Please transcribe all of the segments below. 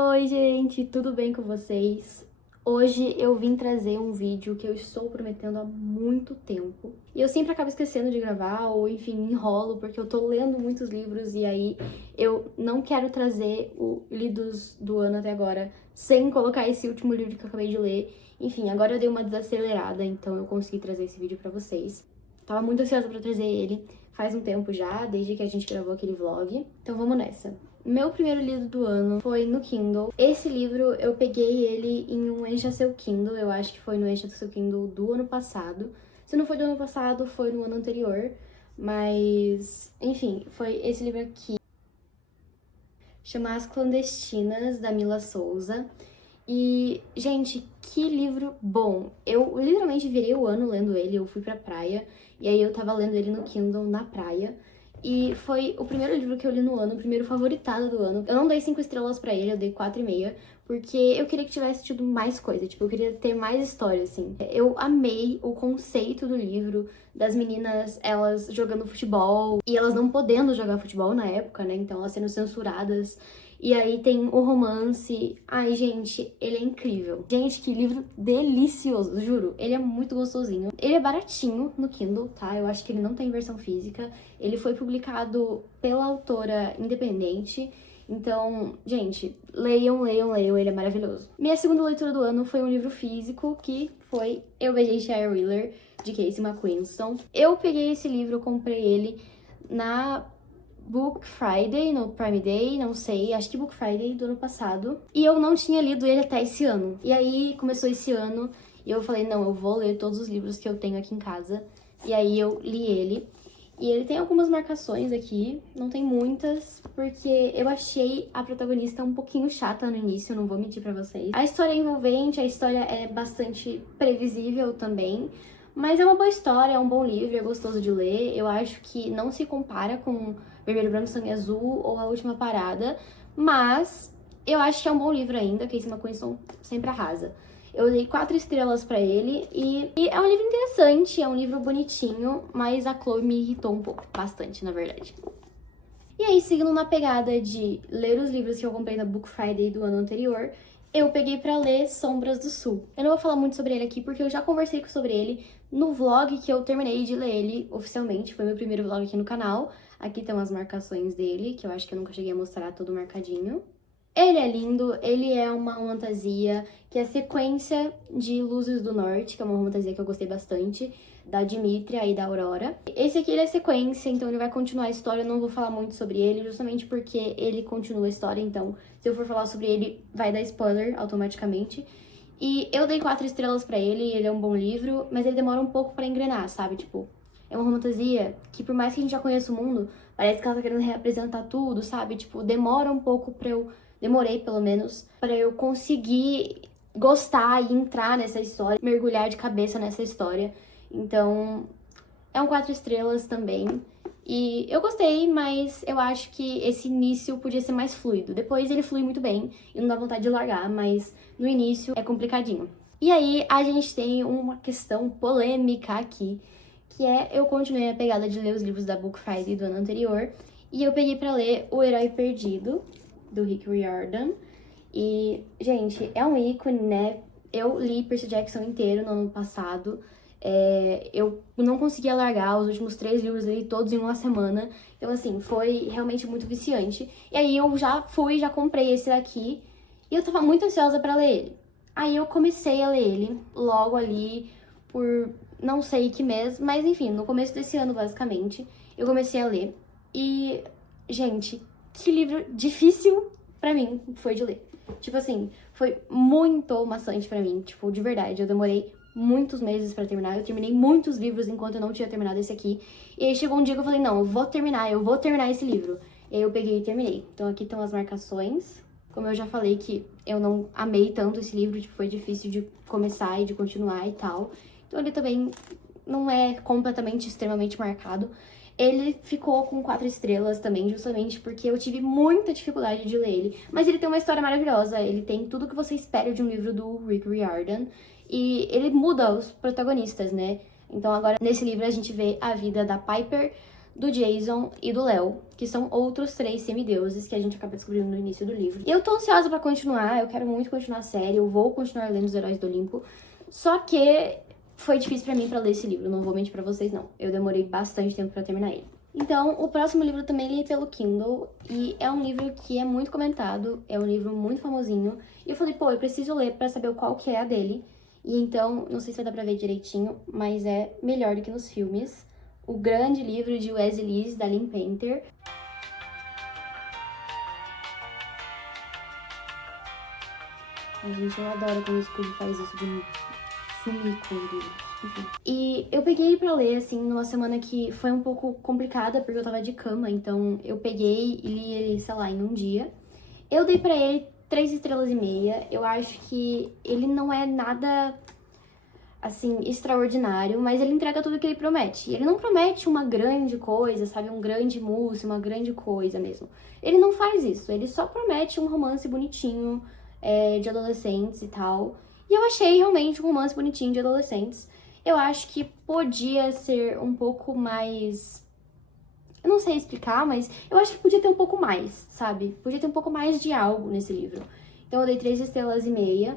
Oi, gente, tudo bem com vocês? Hoje eu vim trazer um vídeo que eu estou prometendo há muito tempo. E eu sempre acabo esquecendo de gravar, ou enfim, enrolo, porque eu tô lendo muitos livros e aí eu não quero trazer o lidos do ano até agora sem colocar esse último livro que eu acabei de ler. Enfim, agora eu dei uma desacelerada, então eu consegui trazer esse vídeo pra vocês. Tava muito ansiosa pra trazer ele, faz um tempo já, desde que a gente gravou aquele vlog. Então vamos nessa. Meu primeiro livro do ano foi no Kindle. Esse livro eu peguei ele em um Encha Seu Kindle, eu acho que foi no Encha Seu Kindle do ano passado. Se não foi do ano passado, foi no ano anterior. Mas, enfim, foi esse livro aqui. Chama As Clandestinas, da Mila Souza. E, gente, que livro bom! Eu literalmente virei o ano lendo ele, eu fui pra praia, e aí eu tava lendo ele no Kindle na praia. E foi o primeiro livro que eu li no ano, o primeiro favoritado do ano. Eu não dei 5 estrelas pra ele, eu dei 4,5, porque eu queria que tivesse tido mais coisa, tipo, eu queria ter mais história, assim. Eu amei o conceito do livro, das meninas, elas jogando futebol, e elas não podendo jogar futebol na época, né, então elas sendo censuradas. E aí tem o romance. Ai, gente, ele é incrível. Gente, que livro delicioso, juro. Ele é muito gostosinho. Ele é baratinho no Kindle, tá? Eu acho que ele não tem versão física. Ele foi publicado pela autora independente. Então, gente, leiam, leiam, leiam. Ele é maravilhoso. Minha segunda leitura do ano foi um livro físico, que foi Eu Beijei Shia Wheeler, de Casey McQuiston. Eu peguei esse livro, comprei ele na Book Friday, no Prime Day, não sei, acho que Book Friday do ano passado. E eu não tinha lido ele até esse ano. E aí começou esse ano e eu falei, não, eu vou ler todos os livros que eu tenho aqui em casa. E aí eu li ele. E ele tem algumas marcações aqui, não tem muitas, porque eu achei a protagonista um pouquinho chata no início, não vou mentir pra vocês. A história é envolvente, a história é bastante previsível também. Mas é uma boa história, é um bom livro, é gostoso de ler. Eu acho que não se compara com Vermelho, Branco, Sangue Azul ou A Última Parada, mas eu acho que é um bom livro ainda, Casey McQuiston sempre arrasa. Eu dei 4 estrelas pra ele e é um livro interessante, é um livro bonitinho, mas a Chloe me irritou um pouco, bastante, na verdade. E aí, seguindo na pegada de ler os livros que eu comprei na Book Friday do ano anterior, eu peguei pra ler Sombras do Sul. Eu não vou falar muito sobre ele aqui, porque eu já conversei sobre ele no vlog que eu terminei de ler ele oficialmente. Foi meu primeiro vlog aqui no canal. Aqui estão as marcações dele, que eu acho que eu nunca cheguei a mostrar todo marcadinho. Ele é lindo, ele é uma fantasia que é sequência de Luzes do Norte, que é uma fantasia que eu gostei bastante, da Dimitria e da Aurora. Esse aqui ele é sequência, então ele vai continuar a história, eu não vou falar muito sobre ele, justamente porque ele continua a história, então se eu for falar sobre ele, vai dar spoiler automaticamente. E eu dei 4 estrelas pra ele é um bom livro, mas ele demora um pouco pra engrenar, sabe? Tipo, é uma fantasia que por mais que a gente já conheça o mundo, parece que ela tá querendo reapresentar tudo, sabe? Tipo, demora um pouco pra eu... Demorei, pelo menos, pra eu conseguir gostar e entrar nessa história, mergulhar de cabeça nessa história. Então, é um 4 estrelas também. E eu gostei, mas eu acho que esse início podia ser mais fluido. Depois ele flui muito bem e não dá vontade de largar, mas no início é complicadinho. E aí a gente tem uma questão polêmica aqui, que é eu continuei a pegada de ler os livros da Book Friday do ano anterior e eu peguei pra ler O Herói Perdido, do Rick Riordan. E, gente, é um ícone, né? Eu li Percy Jackson inteiro no ano passado. Eu não conseguia largar, os últimos 3 livros eu li todos em uma semana. Então, assim, foi realmente muito viciante. E aí eu já comprei esse daqui. E eu tava muito ansiosa pra ler ele. Aí eu comecei a ler ele logo ali por não sei que mês, mas enfim, no começo desse ano, basicamente, eu comecei a ler. E, gente, que livro difícil pra mim foi de ler. Tipo assim, foi muito maçante pra mim, tipo, de verdade. Eu demorei muitos meses pra terminar, eu terminei muitos livros enquanto eu não tinha terminado esse aqui. E aí chegou um dia que eu falei, não, eu vou terminar esse livro. E aí eu peguei e terminei. Então aqui estão as marcações. Como eu já falei que eu não amei tanto esse livro, tipo, foi difícil de começar e de continuar e tal. Então ele também não é completamente, extremamente marcado. Ele ficou com 4 estrelas também, justamente porque eu tive muita dificuldade de ler ele. Mas ele tem uma história maravilhosa, ele tem tudo que você espera de um livro do Rick Riordan. E ele muda os protagonistas, né? Então agora, nesse livro, a gente vê a vida da Piper, do Jason e do Léo, que são outros 3 semideuses que a gente acaba descobrindo no início do livro. E eu tô ansiosa pra continuar, eu quero muito continuar a série, eu vou continuar lendo Os Heróis do Olimpo, só que foi difícil pra mim pra ler esse livro, não vou mentir pra vocês não. Eu demorei bastante tempo pra terminar ele. Então, o próximo livro também li pelo Kindle, e é um livro que é muito comentado, é um livro muito famosinho, e eu falei, pô, eu preciso ler pra saber qual que é a dele, e então, não sei se vai dar pra ver direitinho, mas é Melhor do que nos Filmes, o grande livro de Wesley Lees, da Lynn Painter. A gente, eu adoro quando o Scooby faz isso de sumir com os livros. Enfim. E eu peguei ele pra ler, assim, numa semana que foi um pouco complicada, porque eu tava de cama, então eu peguei e li ele, sei lá, em um dia. Eu dei pra ele 3 estrelas e meia. Eu acho que ele não é nada, assim, extraordinário, mas ele entrega tudo que ele promete. Ele não promete uma grande coisa, sabe? Um grande mousse, uma grande coisa mesmo. Ele não faz isso, ele só promete um romance bonitinho, de adolescentes e tal. E eu achei realmente um romance bonitinho de adolescentes. Eu acho que podia ser um pouco mais... Eu não sei explicar, mas eu acho que podia ter um pouco mais, sabe? Podia ter um pouco mais de algo nesse livro. Então eu dei 3 estrelas e meia.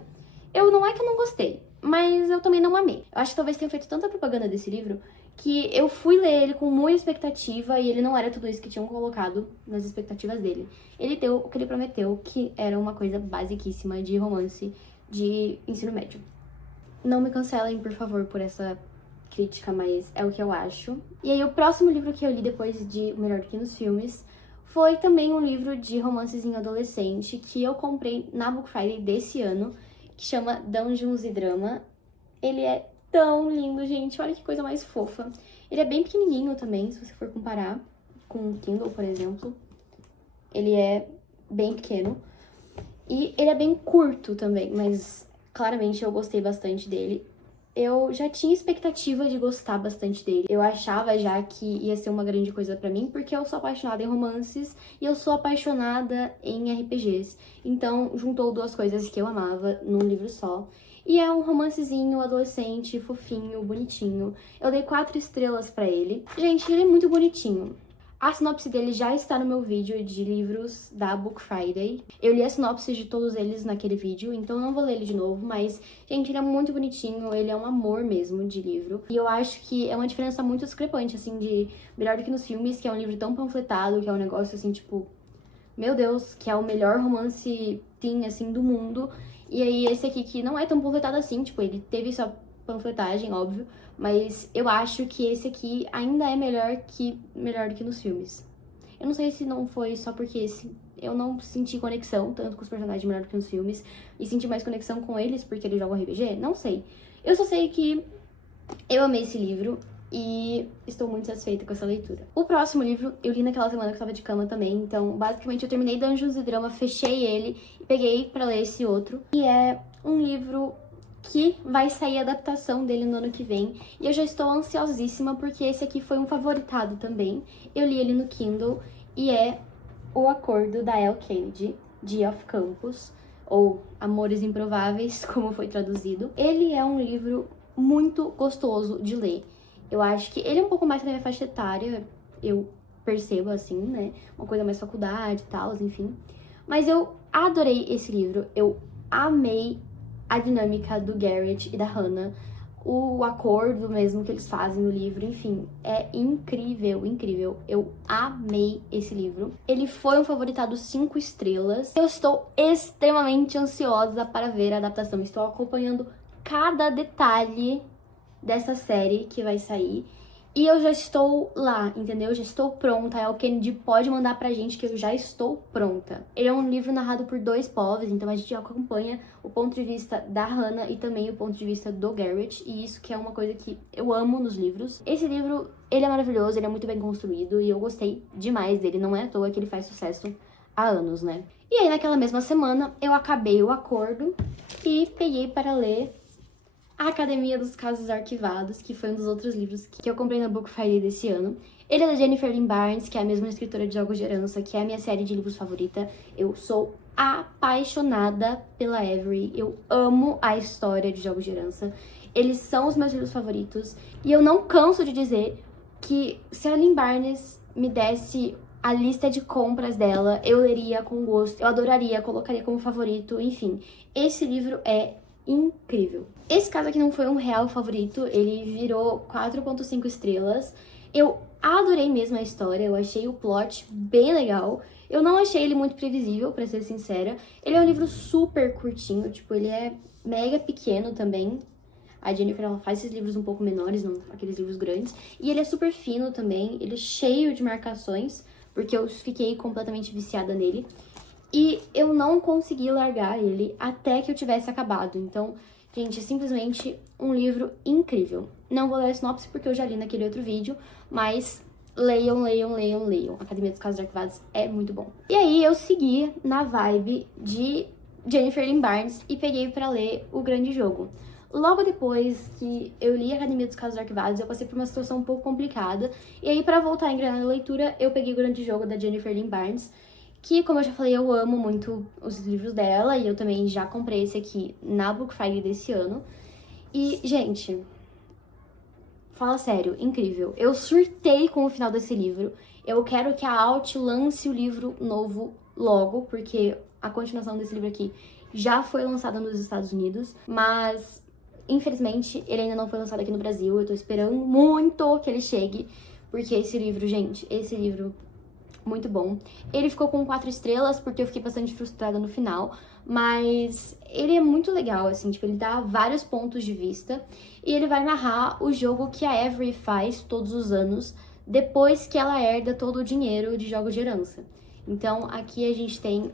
Não é que eu não gostei, mas eu também não amei. Eu acho que talvez tenha feito tanta propaganda desse livro que eu fui ler ele com muita expectativa e ele não era tudo isso que tinham colocado nas expectativas dele. Ele deu o que ele prometeu, que era uma coisa basiquíssima de romance de ensino médio. Não me cancelem, por favor, por essa crítica, mas é o que eu acho. E aí, o próximo livro que eu li depois de O Melhor do que nos Filmes foi também um livro de romancezinho adolescente que eu comprei na Book Friday desse ano, que chama Dungeons e Drama. Ele é tão lindo, gente. Olha que coisa mais fofa. Ele é bem pequenininho também, se você for comparar com o Kindle, por exemplo. Ele é bem pequeno. E ele é bem curto também, mas claramente eu gostei bastante dele. Eu já tinha expectativa de gostar bastante dele. Eu achava já que ia ser uma grande coisa pra mim, porque eu sou apaixonada em romances e eu sou apaixonada em RPGs. Então, juntou 2 coisas que eu amava num livro só. E é um romancezinho adolescente, fofinho, bonitinho. Eu dei 4 estrelas pra ele. Gente, ele é muito bonitinho. A sinopse dele já está no meu vídeo de livros da Book Friday. Eu li a sinopse de todos eles naquele vídeo, então eu não vou ler ele de novo, mas, gente, ele é muito bonitinho, ele é um amor mesmo de livro. E eu acho que é uma diferença muito discrepante, assim, de Melhor do que nos Filmes, que é um livro tão panfletado, que é um negócio, assim, tipo, meu Deus, que é o melhor romance teen, assim, do mundo. E aí esse aqui que não é tão panfletado assim, tipo, ele teve sua panfletagem, óbvio, mas eu acho que esse aqui ainda é melhor do que nos filmes. Eu não sei se não foi só porque eu não senti conexão tanto com os personagens melhor do que nos filmes e senti mais conexão com eles porque eles jogam RPG, não sei. Eu só sei que eu amei esse livro e estou muito satisfeita com essa leitura. O próximo livro eu li naquela semana que eu tava de cama também, então basicamente eu terminei Dungeons e Drama, fechei ele e peguei pra ler esse outro. E é um livro que vai sair a adaptação dele no ano que vem. E eu já estou ansiosíssima porque esse aqui foi um favoritado também. Eu li ele no Kindle e é O Acordo, da Elle Kennedy, de Off Campus, ou Amores Improváveis, como foi traduzido. Ele é um livro muito gostoso de ler. Eu acho que ele é um pouco mais da minha faixa etária, eu percebo assim, né? Uma coisa mais faculdade e tal, enfim. Mas eu adorei esse livro, eu amei a dinâmica do Garrett e da Hannah, o acordo mesmo que eles fazem no livro, enfim, é incrível, incrível. Eu amei esse livro. Ele foi um favoritado 5 estrelas. Eu estou extremamente ansiosa para ver a adaptação. Estou acompanhando cada detalhe dessa série que vai sair. E eu já estou lá, entendeu? Eu já estou pronta. A Elle Kennedy pode mandar pra gente que eu já estou pronta. Ele é um livro narrado por 2 povos, então a gente acompanha o ponto de vista da Hannah e também o ponto de vista do Garrett. E isso que é uma coisa que eu amo nos livros. Esse livro, ele é maravilhoso, ele é muito bem construído e eu gostei demais dele. Não é à toa que ele faz sucesso há anos, né? E aí, naquela mesma semana, eu acabei O Acordo e peguei para ler A Academia dos Casos Arquivados, que foi um dos outros livros que eu comprei na Book Friday desse ano. Ele é da Jennifer Lynn Barnes, que é a mesma escritora de Jogos de Herança, que é a minha série de livros favorita. Eu sou apaixonada pela Avery, eu amo a história de Jogos de Herança. Eles são os meus livros favoritos, e eu não canso de dizer que se a Lynn Barnes me desse a lista de compras dela, eu leria com gosto, eu adoraria, colocaria como favorito, enfim. Esse livro é incrível. Esse caso aqui não foi um real favorito, ele virou 4.5 estrelas. Eu adorei mesmo a história, eu achei o plot bem legal. Eu não achei ele muito previsível, pra ser sincera. Ele é um livro super curtinho, tipo, ele é mega pequeno também. A Jennifer, ela faz esses livros um pouco menores, não aqueles livros grandes. E ele é super fino também, ele é cheio de marcações, porque eu fiquei completamente viciada nele. E eu não consegui largar ele até que eu tivesse acabado. Então, gente, é simplesmente um livro incrível. Não vou ler a sinopse porque eu já li naquele outro vídeo, mas leiam, leiam, leiam, leiam. Academia dos Casos Arquivados é muito bom. E aí eu segui na vibe de Jennifer Lynn Barnes e peguei pra ler O Grande Jogo. Logo depois que eu li a Academia dos Casos Arquivados, eu passei por uma situação um pouco complicada. E aí, pra voltar a engrenar na leitura, eu peguei O Grande Jogo da Jennifer Lynn Barnes, que, como eu já falei, eu amo muito os livros dela, e eu também já comprei esse aqui na Book Friday desse ano. E, gente, fala sério, incrível. Eu surtei com o final desse livro. Eu quero que a Alt lance o livro novo logo, porque a continuação desse livro aqui já foi lançada nos Estados Unidos, mas infelizmente ele ainda não foi lançado aqui no Brasil. Eu tô esperando muito que ele chegue, porque esse livro, gente, esse livro muito bom. Ele ficou com 4 estrelas, porque eu fiquei bastante frustrada no final, mas ele é muito legal, assim, tipo, ele dá vários pontos de vista, e ele vai narrar o jogo que a Avery faz todos os anos, depois que ela herda todo o dinheiro de jogos de herança. Então, aqui a gente tem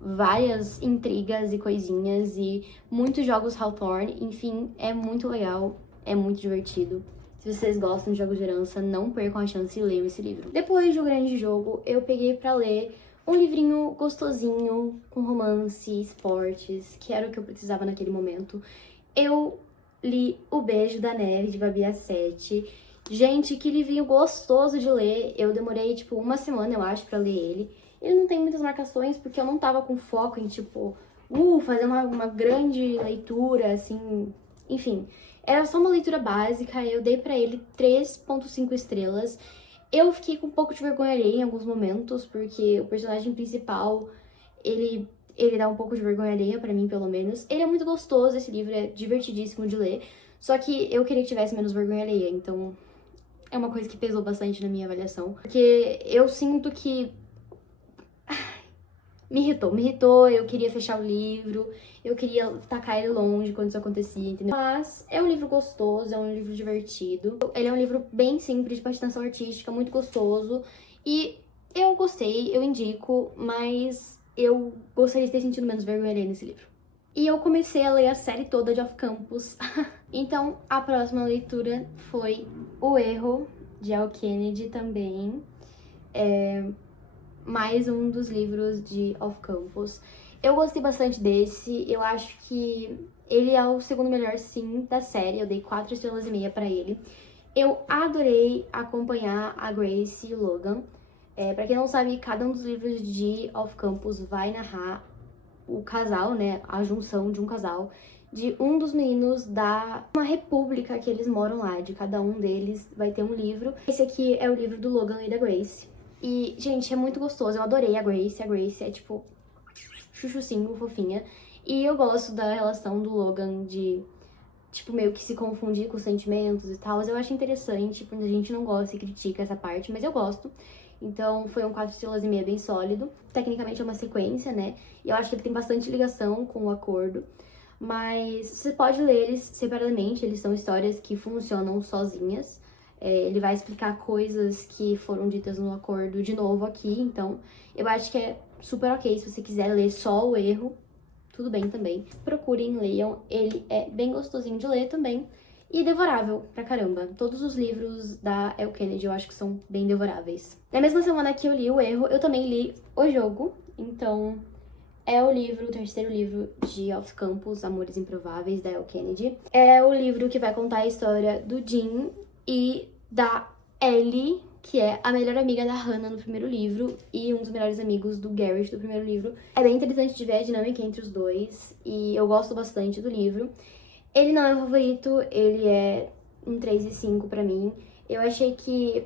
várias intrigas e coisinhas, e muitos jogos Hawthorne, enfim, é muito legal, é muito divertido. Se vocês gostam de jogos de herança, não percam a chance e leiam esse livro. Depois do Grande Jogo, eu peguei pra ler um livrinho gostosinho, com romance, esportes, que era o que eu precisava naquele momento. Eu li O Beijo da Neve, de Babi Sete. Gente, que livrinho gostoso de ler. Eu demorei, tipo, uma semana, eu acho, pra ler ele. Ele não tem muitas marcações, porque eu não tava com foco em, tipo, fazer uma grande leitura, assim, enfim. Era só uma leitura básica, eu dei pra ele 3.5 estrelas. Eu fiquei com um pouco de vergonha alheia em alguns momentos, porque o personagem principal, ele dá um pouco de vergonha alheia pra mim, pelo menos. Ele é muito gostoso, esse livro é divertidíssimo de ler, só que eu queria que tivesse menos vergonha alheia, então é uma coisa que pesou bastante na minha avaliação. Porque eu sinto que me irritou, eu queria fechar o livro, eu queria tacar ele longe quando isso acontecia, entendeu? Mas é um livro gostoso, é um livro divertido. Ele é um livro bem simples, de patinação artística, muito gostoso. E eu gostei, eu indico, mas eu gostaria de ter sentido menos vergonha nesse livro. E eu comecei a ler a série toda de Off Campus. Então, a próxima leitura foi O Erro, de Al Kennedy também. Mais um dos livros de Off Campus. Eu gostei bastante desse, eu acho que ele é o segundo melhor, sim, da série. Eu dei 4 estrelas e meia pra ele. Eu adorei acompanhar a Grace e o Logan. Pra quem não sabe, cada um dos livros de Off Campus vai narrar o casal, né, a junção de um casal, de um dos meninos da uma república que eles moram lá. De cada um deles vai ter um livro. Esse aqui é o livro do Logan e da Grace. E, gente, é muito gostoso. Eu adorei a Grace. A Grace é, tipo, chuchucinho, fofinha. E eu gosto da relação do Logan de, tipo, meio que se confundir com os sentimentos e tal. Mas eu acho interessante, porque a gente não gosta e critica essa parte, mas eu gosto. Então, foi um 4 estrelas e meia bem sólido. Tecnicamente é uma sequência, né? E eu acho que ele tem bastante ligação com o acordo. Mas você pode ler eles separadamente. Eles são histórias que funcionam sozinhas. Ele vai explicar coisas que foram ditas no acordo de novo aqui, então eu acho que é super ok se você quiser ler só o erro, tudo bem também. Procurem, leiam, ele é bem gostosinho de ler também e devorável pra caramba. Todos os livros da Elle Kennedy eu acho que são bem devoráveis. Na mesma semana que eu li o erro, eu também li O Jogo, então é o terceiro livro de Off Campus, Amores Improváveis, da Elle Kennedy. É o livro que vai contar a história do Jim e da Ellie, que é a melhor amiga da Hannah no primeiro livro e um dos melhores amigos do Garrett do primeiro livro. É bem interessante de ver a dinâmica entre os dois e eu gosto bastante do livro. Ele não é o favorito, ele é um 3 e 5 pra mim. Eu achei que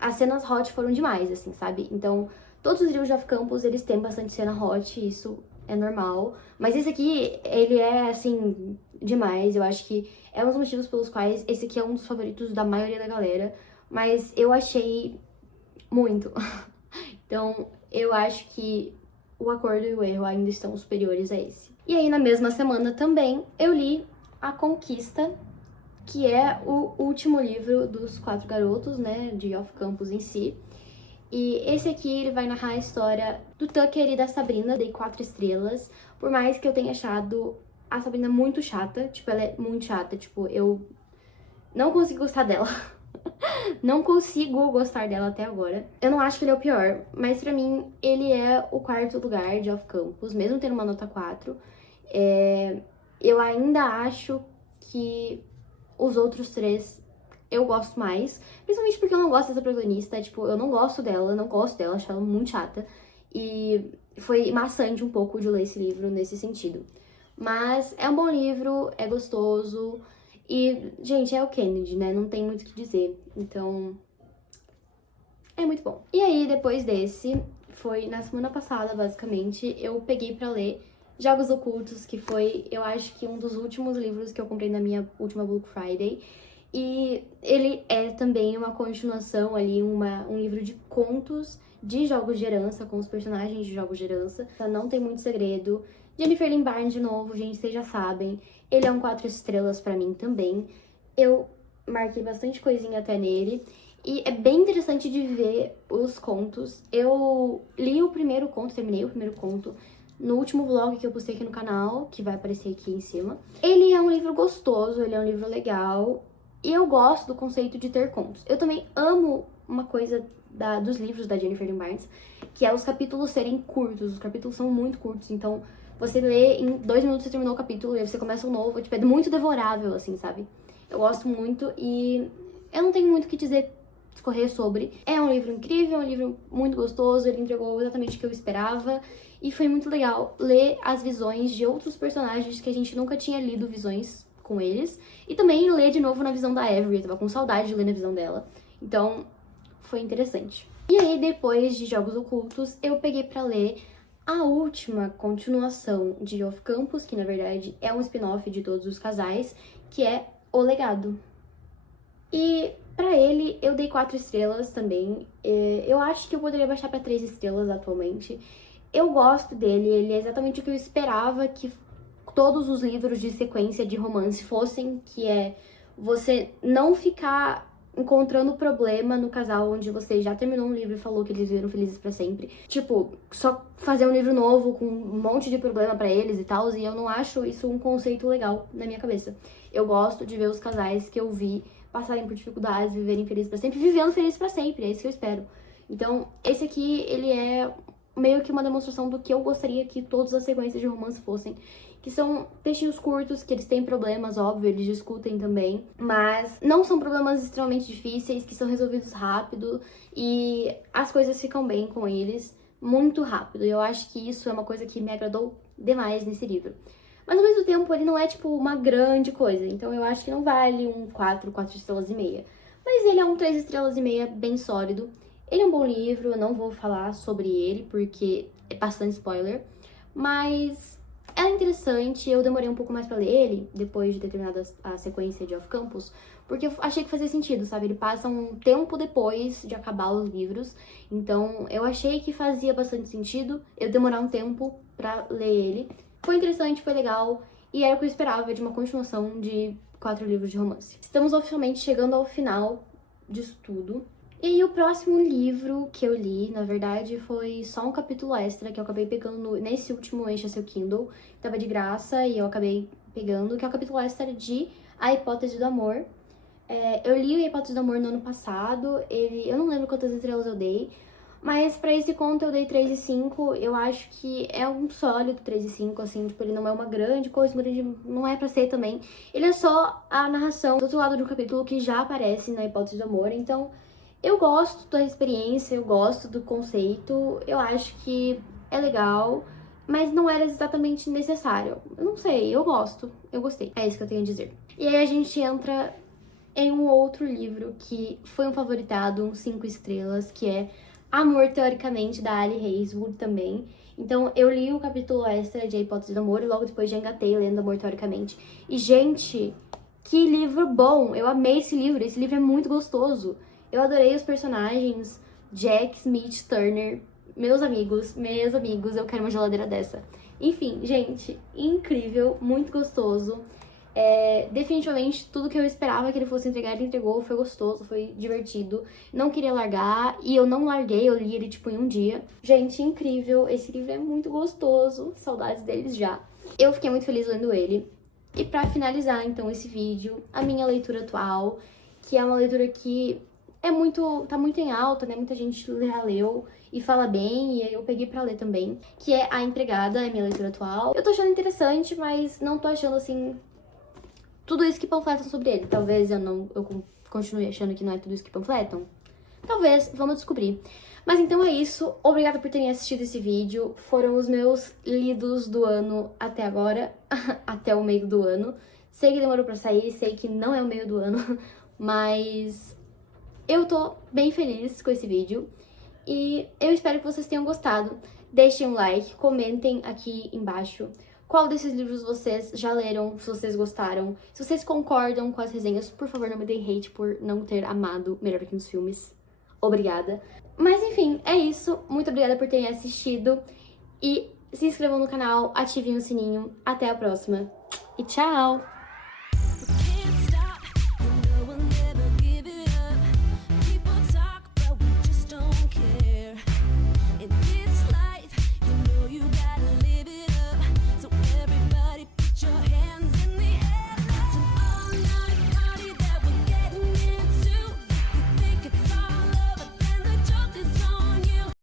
as cenas hot foram demais, assim, sabe? Então, todos os livros de Off-Campus, eles têm bastante cena hot, isso é normal. Mas esse aqui, ele é, assim, demais. Eu acho que é um dos motivos pelos quais esse aqui é um dos favoritos da maioria da galera. Mas eu achei muito. Então, eu acho que O Acordo e o Erro ainda estão superiores a esse. E aí, na mesma semana também, eu li A Conquista, que é o último livro dos 4 garotos, né, de Off-Campus em si. E esse aqui, ele vai narrar a história do Tucker e da Sabrina, dei 4 estrelas, por mais que eu tenha achado a Sabrina muito chata, tipo, ela é muito chata, tipo, eu não consigo gostar dela. Não consigo gostar dela até agora. Eu não acho que ele é o pior, mas pra mim ele é o 4º lugar de Off-Campus, mesmo tendo uma nota 4. Eu ainda acho que os outros 3 eu gosto mais, principalmente porque eu não gosto dessa protagonista, tipo, eu não gosto dela, acho ela muito chata. E foi maçante um pouco de ler esse livro nesse sentido. Mas é um bom livro, é gostoso. E, gente, é o Kennedy, né? Não tem muito o que dizer. Então, é muito bom. E aí, depois desse, foi na semana passada, basicamente, eu peguei pra ler Jogos Ocultos, que foi, eu acho que um dos últimos livros que eu comprei na minha última Black Friday. E ele é também uma continuação ali, um livro de contos de jogos de herança, com os personagens de jogos de herança. Não tem muito segredo. Jennifer Lynn Barnes de novo, gente, vocês já sabem. Ele é um 4 estrelas pra mim também. Eu marquei bastante coisinha até nele. E é bem interessante de ver os contos. Eu li o primeiro conto, terminei o primeiro conto no último vlog que eu postei aqui no canal, que vai aparecer aqui em cima. Ele é um livro gostoso, ele é um livro legal. E eu gosto do conceito de ter contos. Eu também amo uma coisa dos livros da Jennifer Lynn Barnes, que é os capítulos serem curtos. Os capítulos são muito curtos, então você lê em 2 minutos, você terminou o capítulo, e aí você começa um novo. Tipo, é muito devorável, assim, sabe? Eu gosto muito e eu não tenho muito o que discorrer sobre. É um livro incrível, é um livro muito gostoso, ele entregou exatamente o que eu esperava. E foi muito legal ler as visões de outros personagens que a gente nunca tinha lido visões com eles. E também ler de novo na visão da Avery, eu tava com saudade de ler na visão dela. Então, foi interessante. E aí, depois de Jogos Ocultos, eu peguei pra ler a última continuação de Off-Campus, que na verdade é um spin-off de todos os casais, que é O Legado. E pra ele, eu dei 4 estrelas também. Eu acho que eu poderia baixar pra 3 estrelas atualmente. Eu gosto dele, ele é exatamente o que eu esperava que todos os livros de sequência de romance fossem, que é você não ficar encontrando problema no casal onde você já terminou um livro e falou que eles viveram felizes pra sempre. Tipo, só fazer um livro novo com um monte de problema pra eles e tal, e eu não acho isso um conceito legal na minha cabeça. Eu gosto de ver os casais que eu vi passarem por dificuldades, viverem felizes pra sempre, vivendo felizes pra sempre, é isso que eu espero. Então, esse aqui, ele é meio que uma demonstração do que eu gostaria que todas as sequências de romance fossem, que são textinhos curtos, que eles têm problemas, óbvio, eles discutem também, mas não são problemas extremamente difíceis, que são resolvidos rápido e as coisas ficam bem com eles muito rápido. E eu acho que isso é uma coisa que me agradou demais nesse livro. Mas ao mesmo tempo, ele não é, tipo, uma grande coisa, então eu acho que não vale um 4 estrelas e meia. Mas ele é um 3 estrelas e meia bem sólido. Ele é um bom livro, eu não vou falar sobre ele, porque é bastante spoiler, mas é interessante. Eu demorei um pouco mais pra ler ele, depois de ter terminado a sequência de Off-Campus, porque eu achei que fazia sentido, sabe? Ele passa um tempo depois de acabar os livros, então eu achei que fazia bastante sentido eu demorar um tempo pra ler ele. Foi interessante, foi legal, e era o que eu esperava de uma continuação de 4 livros de romance. Estamos oficialmente chegando ao final disso tudo. E aí, o próximo livro que eu li, na verdade, foi só um capítulo extra que eu acabei pegando nesse último Encha Seu Kindle, que tava de graça e eu acabei pegando, que é o capítulo extra de A Hipótese do Amor. Eu li A Hipótese do Amor no ano passado, eu não lembro quantas estrelas eu dei, mas pra esse conto eu dei 3,5, eu acho que é um sólido 3,5, assim, tipo, ele não é uma grande coisa, não é pra ser também. Ele é só a narração do outro lado do capítulo que já aparece na Hipótese do Amor, então eu gosto da experiência, eu gosto do conceito, eu acho que é legal, mas não era exatamente necessário. Eu não sei, eu gosto, eu gostei. É isso que eu tenho a dizer. E aí a gente entra em um outro livro que foi um favoritado, um 5 estrelas, que é Amor, Teoricamente, da Ali Hazelwood também. Então, eu li o capítulo extra de A Hipótese do Amor e logo depois já engatei lendo Amor, Teoricamente. E, gente, que livro bom! Eu amei esse livro é muito gostoso. Eu adorei os personagens, Jack, Smith, Turner, meus amigos, eu quero uma geladeira dessa. Enfim, gente, incrível, muito gostoso. Definitivamente tudo que eu esperava que ele fosse entregar, ele entregou, foi gostoso, foi divertido. Não queria largar, e eu não larguei, eu li ele tipo em um dia. Gente, incrível, esse livro é muito gostoso, saudades deles já. Eu fiquei muito feliz lendo ele. E pra finalizar, então, esse vídeo, a minha leitura atual, que é uma leitura que tá muito em alta, né? Muita gente já leu e fala bem, e aí eu peguei pra ler também, que é A Empregada, é minha leitura atual. Eu tô achando interessante, mas não tô achando, assim, tudo isso que panfletam sobre ele. Talvez eu continue achando que não é tudo isso que panfletam. Talvez, vamos descobrir. Mas então é isso. Obrigada por terem assistido esse vídeo. Foram os meus lidos do ano até agora, até o meio do ano. Sei que demorou pra sair, sei que não é o meio do ano, mas eu tô bem feliz com esse vídeo. E eu espero que vocês tenham gostado. Deixem um like, comentem aqui embaixo qual desses livros vocês já leram, se vocês gostaram. Se vocês concordam com as resenhas, por favor, não me deem hate por não ter amado Melhor que nos Filmes. Obrigada. Mas enfim, é isso. Muito obrigada por terem assistido. E se inscrevam no canal, ativem o sininho. Até a próxima. E tchau!